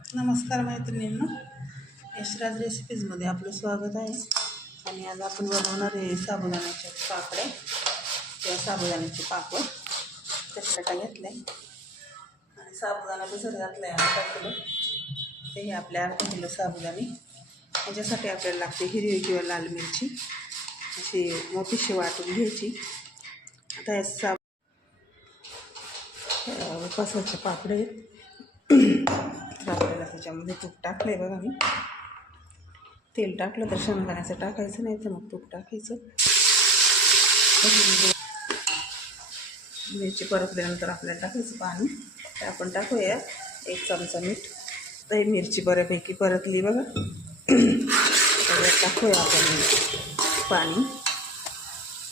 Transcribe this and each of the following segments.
नमस्कार मैत्रिणींनो, यशराज रेसिपीजमध्ये आपलं स्वागत आहे. आणि आज आपण बनवणार आहे साबुदाण्याचे पापडे किंवा साबुदाण्याचे पापड. त्याच्यासाठी घेतलं आहे आणि साबुदाणा भिजत घातला आहे अर्धा किलो. ते हे आपले अर्धा किलो साबुदाणे. ह्याच्यासाठी आपल्याला लागते हिरवी किंवा लाल मिरची अशी मोठीशी वाटून घ्यायची. आता हे उपासाचे पापडे आपल्याला त्याच्यामध्ये तूप टाकलं आहे बघा. मी तेल टाकलं तर शेंगदाण्याचं टाकायचं, नाही तर मग तूप टाकायचं. मिरची परतल्यानंतर आपल्याला टाकायचं पाणी. ते आपण टाकूया 1 चमचा मीठ. तर मिरची बऱ्यापैकी परतली बघा. त्याच्यात टाकूया आपण पाणी.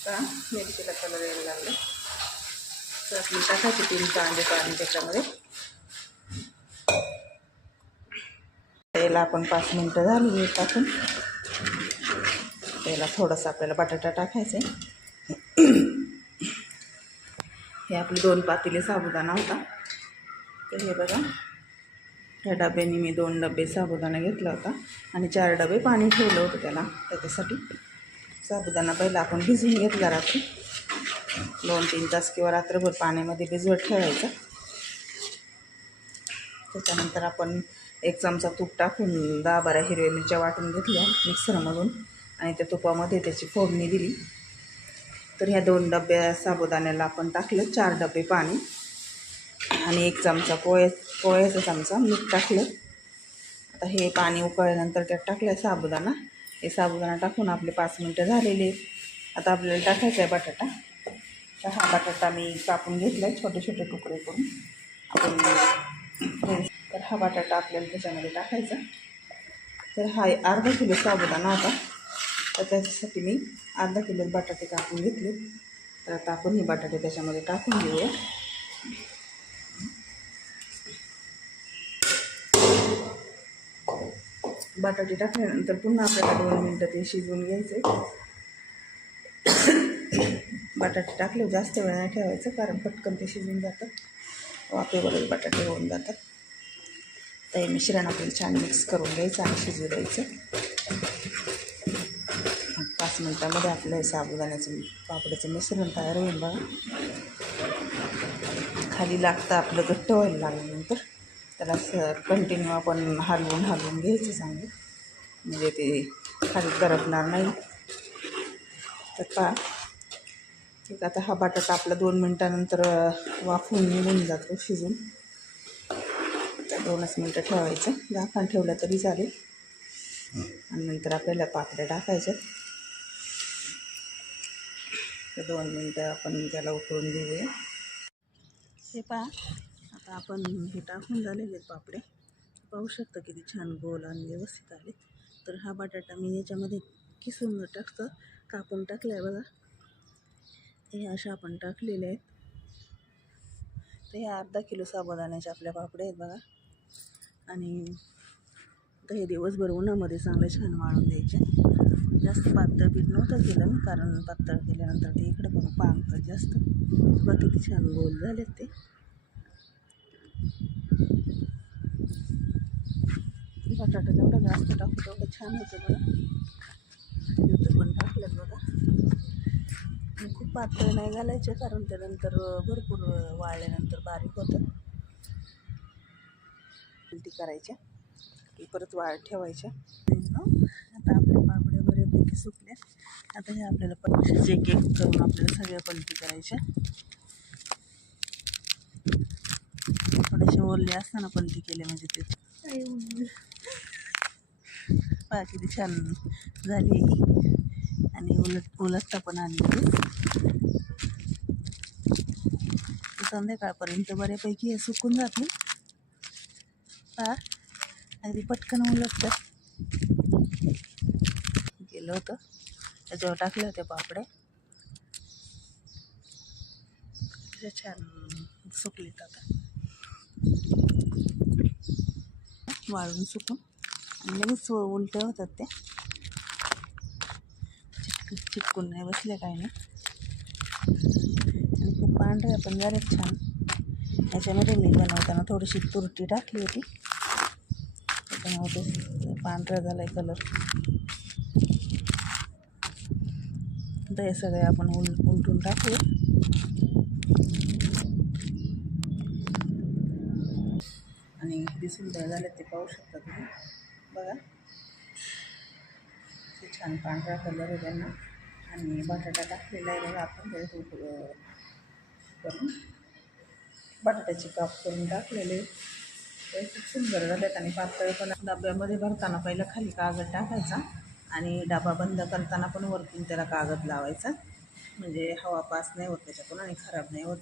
का मिरचीला कलर यायला लागलं तर आपली टाकायची 3 कांदे पाणी त्याच्यामध्ये. त्याला आपण 5 मिनटं झाली मीठ टाकून. त्याला थोडंसं आपल्याला बटाटा टाकायचा आहे. हे आपले 2 पातेले साबुदाणा होता. तर हे बघा, ह्या डब्याने मी 2 डबे साबुदाणा घेतला होता आणि 4 डबे पाणी ठेवलं होतं त्याला. त्याच्यासाठी साबुदाणा पहिला आपण भिजवून घेतला रात्री 2-3 तास किंवा रात्रभर पाण्यामध्ये भिजवत ठेवायचा. त्याच्यानंतर आपण 1 चमचा तूप टाकून 10-12 हिरव्या मिरच्या वाटून घेतल्या मिक्सरमधून आणि त्या तुपामध्ये त्याची फोडणी दिली. तर ह्या 2 डब्या साबुदाण्याला आपण टाकलं 4 डबे पाणी आणि 1 चमचा पोह्याचा चमचा मीठ टाकलं. आता हे पाणी उकळल्यानंतर त्यात टाकलं साबुदाणा. हे साबुदाणा टाकून आपले 5 मिनटं झालेले. आता आपल्याला टाकायचा आहे बटाटा. तर हा बटाटा मी कापून घेतला आहे छोटे छोटे तुकडे करून आपण. तर हा बटाटा आपल्याला त्याच्यामध्ये टाकायचा. तर हा अर्धा किलो साबुदाणा होता, तर त्याच्यासाठी मी अर्धा किलो बटाटे कापून घेतले. तर आता आपण हे बटाटे त्याच्यामध्ये टाकून घेऊया. बटाटे टाकल्यानंतर पुन्हा आपल्याला 2 मिनटं ते शिजवून घ्यायचे. बटाटे टाकले जास्त वेळ नाही ठेवायचं, कारण पटकन ते शिजून जातात. वाफेवरच बटाटे होऊन जातात. तर हे मिश्रण आपल्याला छान मिक्स करून घ्यायचं आणि शिजू द्यायचं. 5 मिनटामध्ये आपलं साबुदाण्याचं पापडाचं मिश्रण तयार होईल बघा. खाली लागतं आपलं घट्ट व्हायला लागल्यानंतर त्याला कंटिन्यू आपण हलवून घ्यायचं चांगलं, म्हणजे ते खाली करपणार नाही. तर पहा, ठीक. आता हा बटाटा आपला 2 मिनटानंतर वाफून निघून जातो शिजून. तर 2च मिनटं ठेवायचं, झाकण ठेवलं तरी चालेल. आणि नंतर आपल्याला पापड्या टाकायच्या. तर 2 मिनटं आपण त्याला उकळून देऊया. हे पहा, आता आपण हे टाकून झालेले पापडे पाहू शकता किती छान गोल आणि व्यवस्थित आले. तर हा बटाटा मी याच्यामध्ये किसून टाकतं, कापून टाकलं आहे बघा. हे अशा आपण टाकलेले आहेत. तर हे अर्धा किलो साबुदाण्याचे आपल्या पापडे आहेत बघा. आणि तर हे दिवसभर उन्हामध्ये चांगले छान वाळून द्यायचे. जास्त पातळ पीठ नव्हतं केलं मी, कारण पातळ केल्यानंतर ते इकडं पण पांगतं जास्त. बघा किती छान गोल झालेत ते. बटाटा जेवढं जास्त टाकू तेवढं छान होतं बघा. इथं पण टाकलं बघा. खूप पातळ नाही घालायचे, कारण त्यानंतर भरपूर वाळल्यानंतर बारीक होतं. उलटी करायच्या की परत वाळत ठेवायच्या. आता आपल्या पापड्या बऱ्यापैकी सुकल्या. आता हे आपल्याला पलटीचे एक करून आपल्याला सगळ्या पलटी करायच्या. थोडेसे ओरले असताना पलटी केले म्हणजे ते पहा किती छान झाली. आणि उलटता पण आली. संध्याकाळपर्यंत बऱ्यापैकी हे सुकून जातील. पहा, अगदी पटकन उलटतात. गेलं होतं त्याच्यावर टाकले होते पापडे. छान सुकलीत आता वाळून सुकून. आणि लगेच उलट्या होतात ते, चिटकून नाही बसले काही नाही. आणि खूप पांढऱ्या पण झालेत छान. याच्यामध्ये मी बनवताना थोडीशी तुरटी टाकली होती. त्याच्यामुळे ते पांढरा झाला आहे कलर. आता हे सगळे आपण उलटून टाकूया. आणि किती सुंदर झाले ते पाहू शकता तुम्ही. बघा ते छान पांढरा कलर आहे त्यांना. आणि बटाटा टाकलेला आहे बघा आपण त्याच्यात करून बटाट्याचे काप करून टाकलेले ते खूप सुंदर झालेत. आणि पातळ पण डब्यामध्ये भरताना पहिलं खाली कागद टाकायचा आणि डबा बंद करताना पण वरतून त्याला कागद लावायचा, म्हणजे हवा पास नाही होत त्याच्यातून आणि खराब नाही होत.